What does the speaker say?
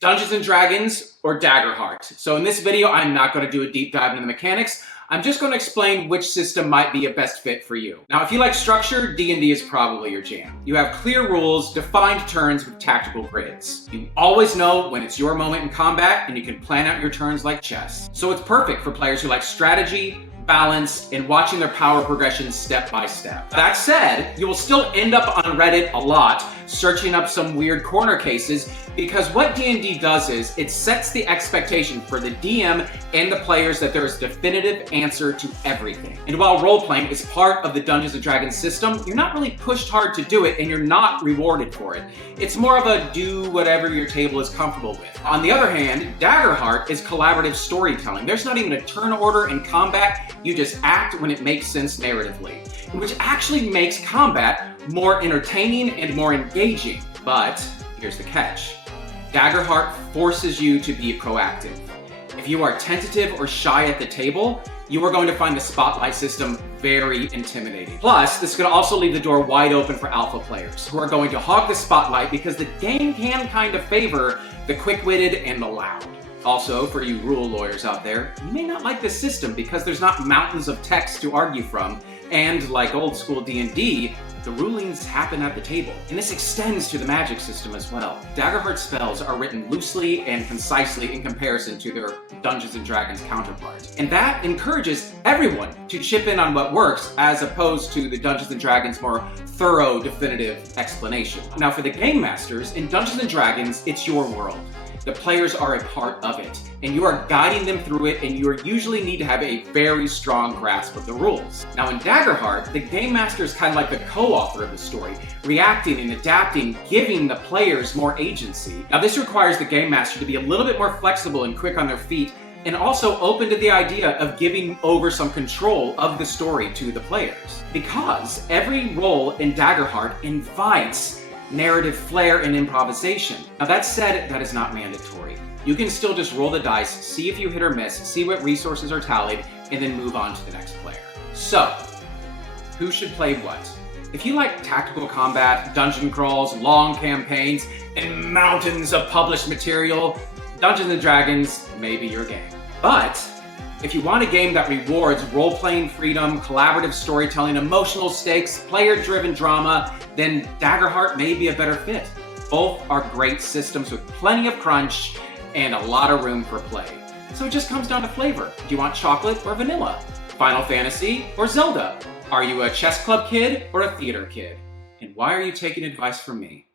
Dungeons & Dragons or Daggerheart. So in this video, I'm not going to do a deep dive into the mechanics. I'm just going to explain which system might be a best fit for you. Now, if you like structure, D&D is probably your jam. You have clear rules, defined turns with tactical grids. You always know when it's your moment in combat, and you can plan out your turns like chess. So it's perfect for players who like strategy, balance, and watching their power progression step by step. That said, you will still end up on Reddit a lot, searching up some weird corner cases, because what D&D does is, it sets the expectation for the DM and the players that there is a definitive answer to everything. And while role-playing is part of the Dungeons & Dragons system, you're not really pushed hard to do it, and you're not rewarded for it. It's more of a do whatever your table is comfortable with. On the other hand, Daggerheart is collaborative storytelling. There's not even a turn order in combat, you just act when it makes sense narratively, which actually makes combat more entertaining and more engaging. But here's the catch. Daggerheart forces you to be proactive. If you are tentative or shy at the table, you are going to find the spotlight system very intimidating. Plus, this could also leave the door wide open for alpha players who are going to hog the spotlight because the game can kind of favor the quick-witted and the loud. Also, for you rule lawyers out there, you may not like this system because there's not mountains of text to argue from, and like old school D&D, the rulings happen at the table. And this extends to the magic system as well. Daggerheart spells are written loosely and concisely in comparison to their Dungeons & Dragons counterparts. And that encourages everyone to chip in on what works, as opposed to the Dungeons & Dragons more thorough, definitive explanation. Now for the Game Masters, in Dungeons & Dragons, it's your world. The players are a part of it, and you are guiding them through it, and you usually need to have a very strong grasp of the rules. Now in Daggerheart, the Game Master is kind of like the co-author of the story, reacting and adapting, giving the players more agency. Now this requires the Game Master to be a little bit more flexible and quick on their feet, and also open to the idea of giving over some control of the story to the players. Because every role in Daggerheart invites narrative flair and improvisation. Now that said, that is not mandatory. You can still just roll the dice, see if you hit or miss, see what resources are tallied, and then move on to the next player. So, who should play what? If you like tactical combat, dungeon crawls, long campaigns, and mountains of published material, Dungeons & Dragons may be your game. But if you want a game that rewards role-playing freedom, collaborative storytelling, emotional stakes, player-driven drama, then Daggerheart may be a better fit. Both are great systems with plenty of crunch and a lot of room for play. So it just comes down to flavor. Do you want chocolate or vanilla? Final Fantasy or Zelda? Are you a chess club kid or a theater kid? And why are you taking advice from me?